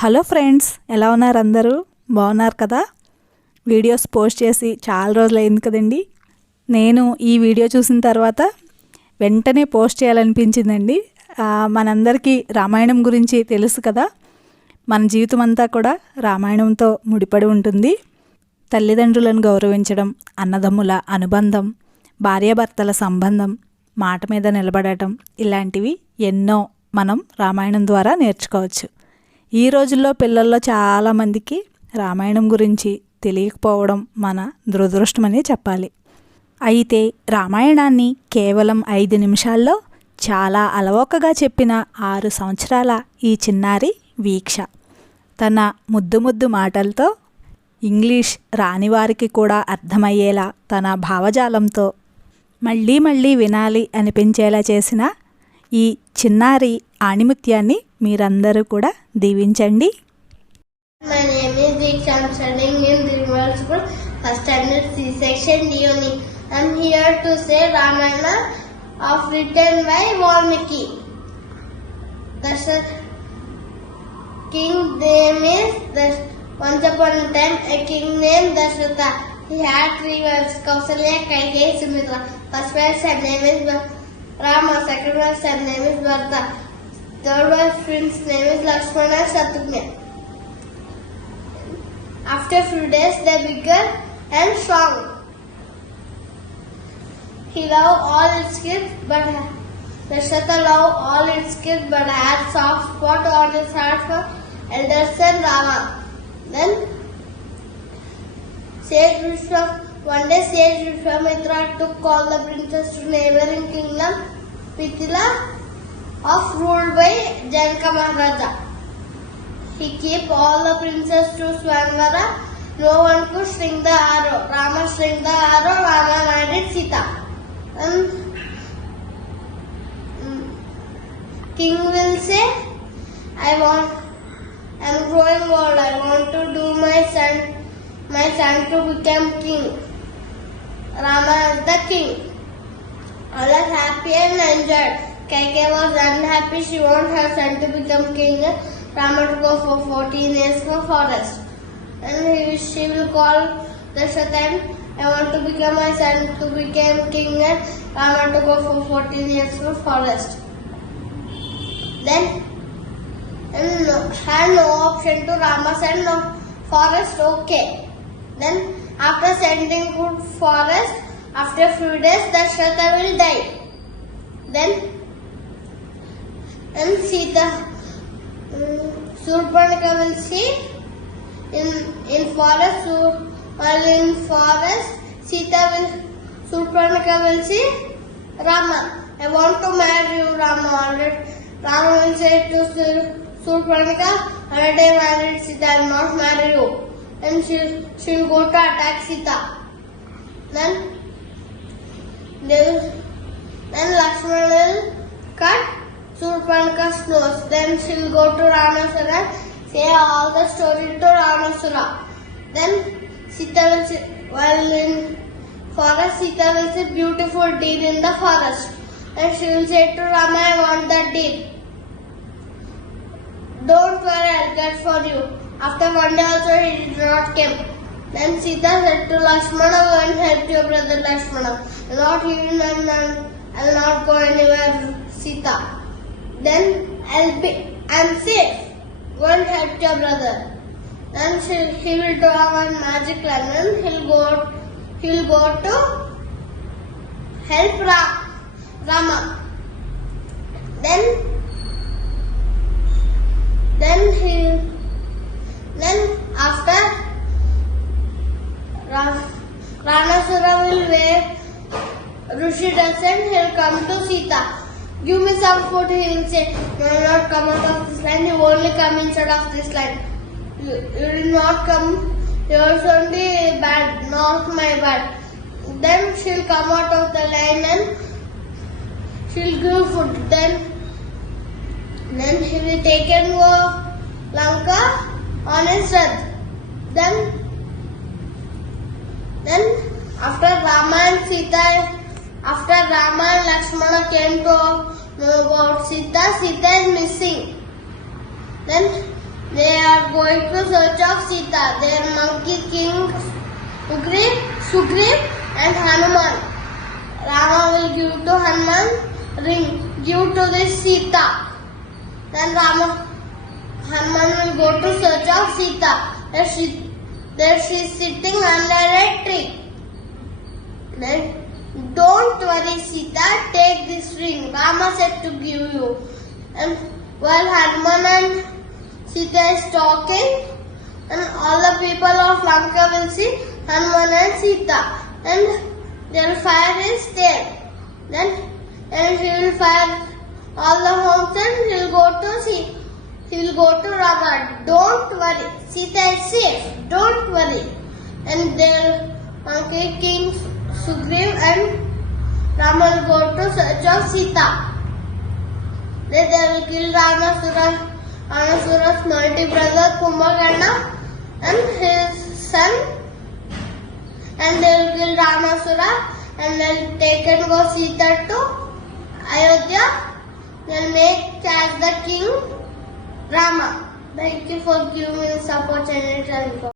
Hello friends, ఎలా ఉన్నారు? అందరూ బాగున్నారు కదా? వీడియోస్ పోస్ట్ చేసి చాలా రోజులైంది కదండి. నేను ఈ వీడియో చూసిన తర్వాత వెంటనే పోస్ట్ చేయాలనిపించిందండి. మనందరికీ రామాయణం గురించి తెలుసు కదా. మన జీవితం అంతా కూడా రామాయణంతో ముడిపడి ఉంటుంది. తల్లిదండ్రులను గౌరవించడం, అన్నదమ్ముల అనుబంధం, భార్యాభర్తల సంబంధం, మాట మీద నిలబడటం, ఇలాంటివి ఎన్నో మనం రామాయణం ద్వారా నేర్చుకోవచ్చు. ఈ రోజుల్లో పిల్లల్లో చాలామందికి రామాయణం గురించి తెలియకపోవడం మన దురదృష్టమని చెప్పాలి. అయితే రామాయణాన్ని కేవలం 5 నిమిషాల్లో చాలా అలవోకగా చెప్పిన 6 సంవత్సరాల ఈ చిన్నారి వీక్ష తన ముద్దు మాటలతో ఇంగ్లీష్ రాని వారికి కూడా అర్థమయ్యేలా తన భావజాలంతో మళ్ళీ వినాలి అనిపించేలా చేసిన ఈ చిన్నారి ఆణిముత్యాన్ని మీరందరూ కూడా దీవించండి. My name is Diksha. I'm studying in Dirmal School, first standard C section D. I'm here to say Ramayana of written by Valmiki. The king name is once upon a time a king named Dasharatha. He had 3 wives, Kausalya, Kaikeyi, Sumitra. First wife son name is Rama, second wife son name is Bharata, third wife prince name is Lakshmana, Shatrugna. After few days they became and strong. He loved all its kids, but Dasharatha loved all its kids, but had soft spot on his heart for elder son Rama. Then one day sage Vishwamitra took all the princes to neighboring kingdom Mithila of ruled by Janaka Maharaja. He kept all the princes to Swanvara. No one could string the arrow. Rama string the arrow. Rama married Sita. And king will say, I'm growing old. I want to do my son to become king. Rama is the king. All are happy and enjoyed. Kaikeyi was unhappy. She wants her son to become king. Rama to go for 14 years for forest. And she will call Dasharatha, I want to become my son to become king, and Rama to go for 14 years for forest. Then had no option to Rama said no forest, okay. Then after sending to forest, after few days Dasharatha will die. Then Sita Surpanaka will see in forest. While in forest, Surpanaka will see Rama. I want to marry you, Rama. Rama will say to Surpanaka, already married Sita, I will not marry you. And she'll go to attack Sita. Then Lakshmana will cut Surpanaka's nose. Then she'll go to Ranasura, say all the story to Ranasura. Then Sita will say, while in forest, Sita will say beautiful deed in the forest. And she will say to Rama, I want that deed. Don't worry, I'll get for you. After one day also he did not come. Then Sita said to Lakshmana, go and help your brother Lakshmana. Not even I'll not go anywhere, Sita. Then I'm safe. Go and help your brother. Then he will draw one magic lamp and he'll go to help Rama. Then after Ranasura will wear Rishi dress and he'll come to Sita. Give me some food, he will say. No, you will not come out of this line, you only come inside of this line. You will not come, yours only bad, not my bad. Then she'll come out of the line and she'll give food. Then he will take and go Lanka on his Rath. Then after Rama and Lakshmana came to know about Sita is missing. Then They are going to search of Sita. Their monkey king Sugriv and Hanuman. Rama will give to Hanuman ring. Give to this Sita. Then Hanuman will go to search of Sita. There she is sitting under a tree. Then, don't worry Sita, take this ring. Rama said to give you. And while Hanuman and Sita is talking, and all the people of Lanka will see Hanuman and Sita, and they will fire his tail. Then he will fire all the homes and he will go to Rama. Don't worry, Sita is safe. Don't worry. And their monkey king Sugriv and Rama will go to search of Sita. Then they will kill Ramasura's multi-brother Kumbhakarna and his son, and they will kill Ramasura and they will take and go Sita to Ayodhya. They will make as the king Rama. Thank you for giving me this opportunity.